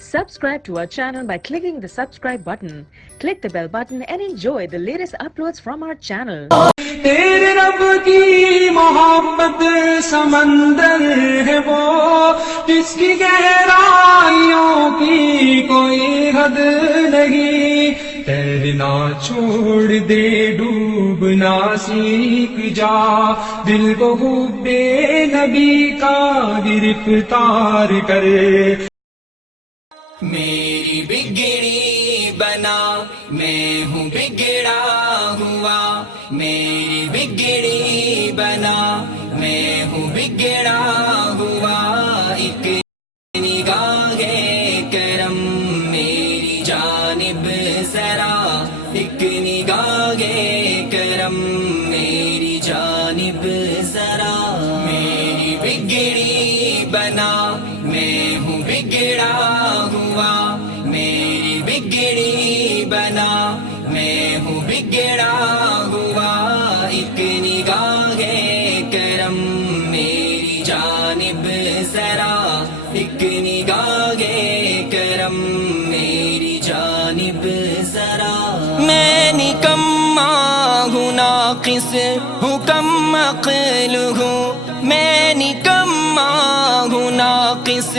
Subscribe to our channel by clicking the subscribe button. Click the bell button and enjoy the latest uploads from our channel. تیرے رب کی محبت سمندر ہے وہ جس کی گہرائیوں کی کوئی حد نہیں تیرنا چھوڑ دے ڈوبنا سیکھ جا دل کو حب نبی کا گرفتار کرے میری بگڑی بنا میں ہوں بگڑا ہوا میری بگڑی بنا میں ہوں بگڑا ہوا ایک نگاہ کرم میری جانب ذرا ایک نگاہ کرم میری جانب ذرا میری بگڑی بنا میں ہوں بگڑا ہوا میری بگڑی بنا میں ہوں بگڑا ہوا ایک نگاہ کرم میری جانب ذرا ایک نگاہ کرم میری جانب ذرا میں نکما ہوں ناقص ہوں کم عقل ہوں میں نکما ہوں ناقص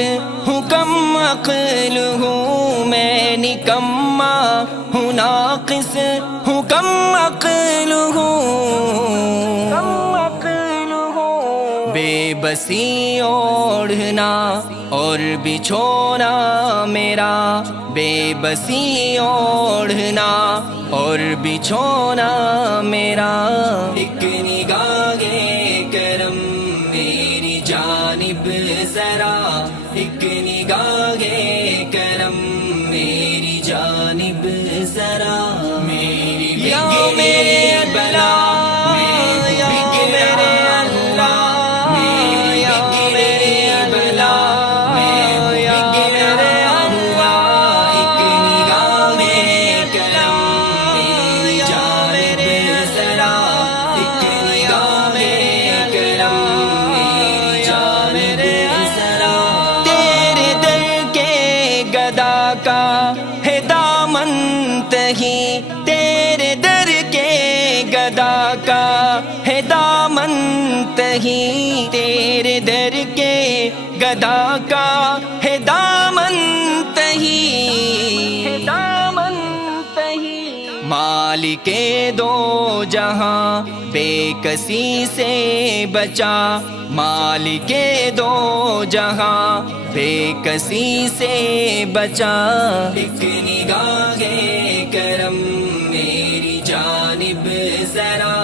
ہوں کم عقل ہوں میں نکما ہوں ناقص ہوں کم عقل ہوں بے بسی اوڑھنا اور بچھونا میرا بے بسی اوڑھنا اور بچھونا میرا ایک نگاہ کرم میری جانب ذرا ایک نگاہ کرم میری جانب ذرا میری بگڑی بنا کا ہے دامن تہی تیرے در کے گدا کا ہے دامن تہی تیرے در کے گدا کا ہے دامن تہی مالک دو جہاں بے کسی سے بچا مالک دو جہاں بے کسی سے بچا ایک نگاہ کرم میری جانب ذرا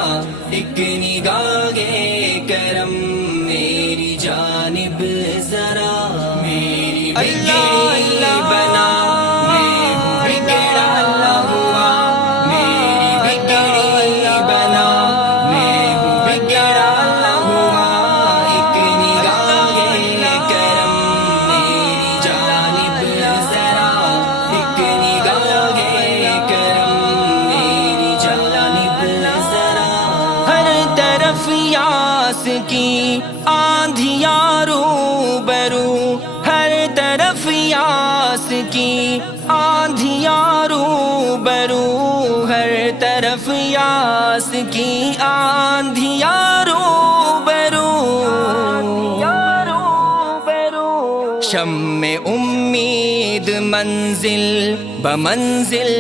ایک نگاہ کرم میری جانب ذرا میری بگڑی بنا میں ہوں بگڑا ہوا میری بگڑی بنا میں ہوں بگڑا ہوا ایک نگاہ کرم میری جانب ذرا ایک نگاہ کرم میری جانب ذرا ہر طرف یاس کی آندھیاں روبرو ہر طرف یاس کی آندھیاں روبرو ہر طرف یاس کی آندھیاں روبرو شم امید منزل بمنزل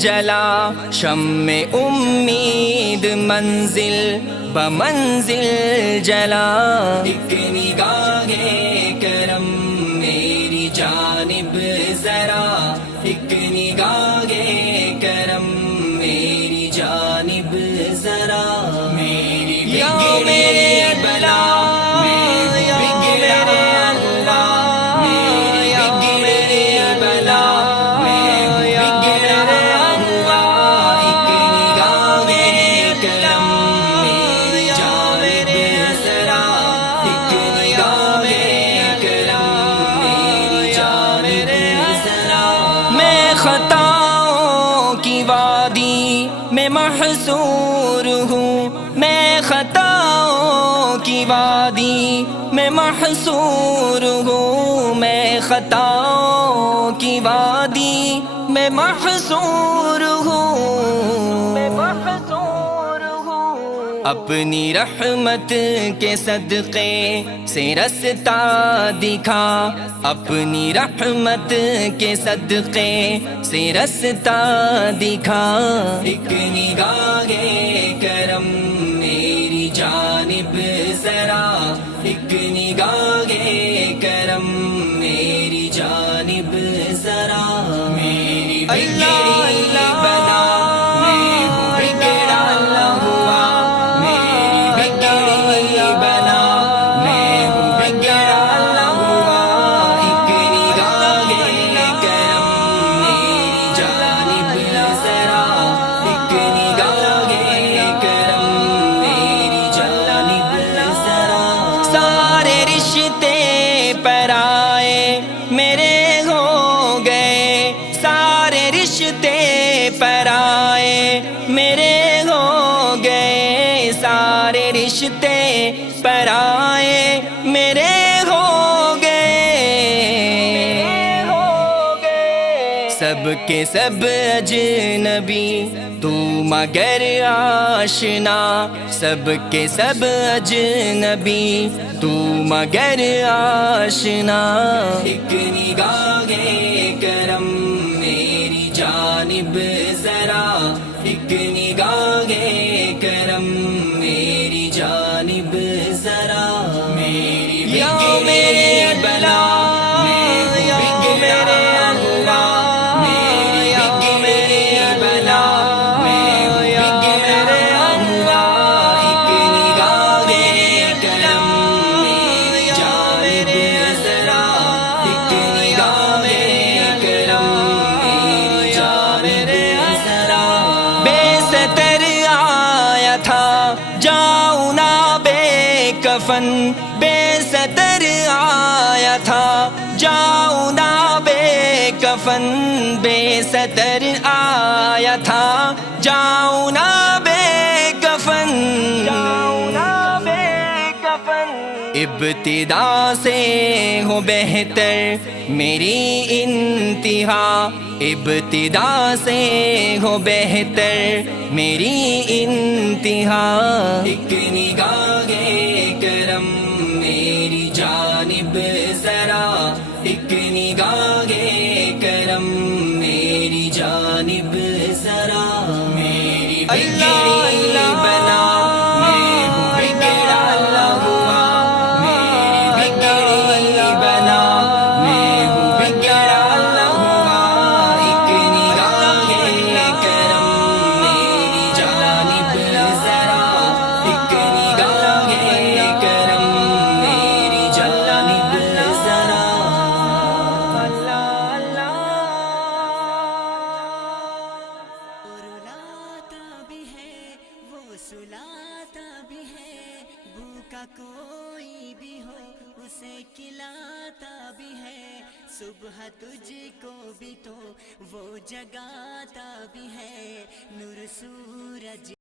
جلا شم امید منزل بمنزل جلا ایک نگاہ کرم میری جانب ذرا ایک نگاہ کرم میری جانب ذرا میری بگڑی بنا میں ہوں بگڑا ہوا میری بگڑی بنا میں ہوں بگڑا ہوا ایک نگاہ کرم میری جانب ذرا ایک نگاہ کرم میری جانب ذرا میں خطاؤں کی وادی میں محصور ہوں میں خطاؤں کی وادی میں محصور ہوں میں خطاؤں کی وادی میں محصور ہوں، اپنی رحمت کے صدقے سے رستہ دکھا، اپنی رحمت کے صدقے سے رستہ دکھا، ایک نگاہ کرم میری جانب ذرا، ایک نگاہ کرم میری جانب ذرا، میری بگڑی بنا میں ہوں بگڑا ہوا، میری بگڑی بنا میں ہوں بگڑا ہوا، ایک نگاہ کرم میری جانب ذرا، ایک نگاہ کرم میری جانب ذرا، سارے رشتے پر آئے میرے ہو گئے، سارے رشتے پر آئے میرے ہو گئے، سارے رشتے پر آئے میرے ہو گئے، سب کے سب اجنبی تو مگر آشنا، سب کے سب اجنبی تو مگر آشنا، ایک نگاہ کرم میری جانب ذرا، ایک نگاہ کرم میری جانب ذرا، میری بگڑی بنا میں ہوں بگڑا ہوا، میری بگڑی بنا میں ہوں بگڑا ہوا، ایک نگاہ کرم میری جانب ذرا، ایک نگاہ کرم میری جانب ذرا، بے ستر آیا تھا جاؤں نہ بے کفن، بے ستر آیا تھا جاؤں نہ بے کفن، بے ستر آیا تھا جاؤں نہ بے کفن، جاؤں نہ بے کفن، ابتدا سے ہو بہتر میری انتہا، ابتدا سے ہو بہتر میری انتہا، ایک نگاہ کرم میری جانب ذرا، ایک نگاہ کرم میری جانب ذرا، میری بگڑی بنا میں ہوں بگڑا ہوا، میری بگڑی بنا میں ہوں بگڑا ہوا، ایک نگاہ کرم میری جانب ذرا، ایک نگاہ کرم میری جانب ذرا، اللہ اللہ رلاتا بھی ہے وہ سلاتا بھی ہے، بھوکا کوئی بھی ہو اسے کھلاتا بھی ہے، صبح تجھ کو بھی تو وہ جگاتا بھی ہے، نور سورج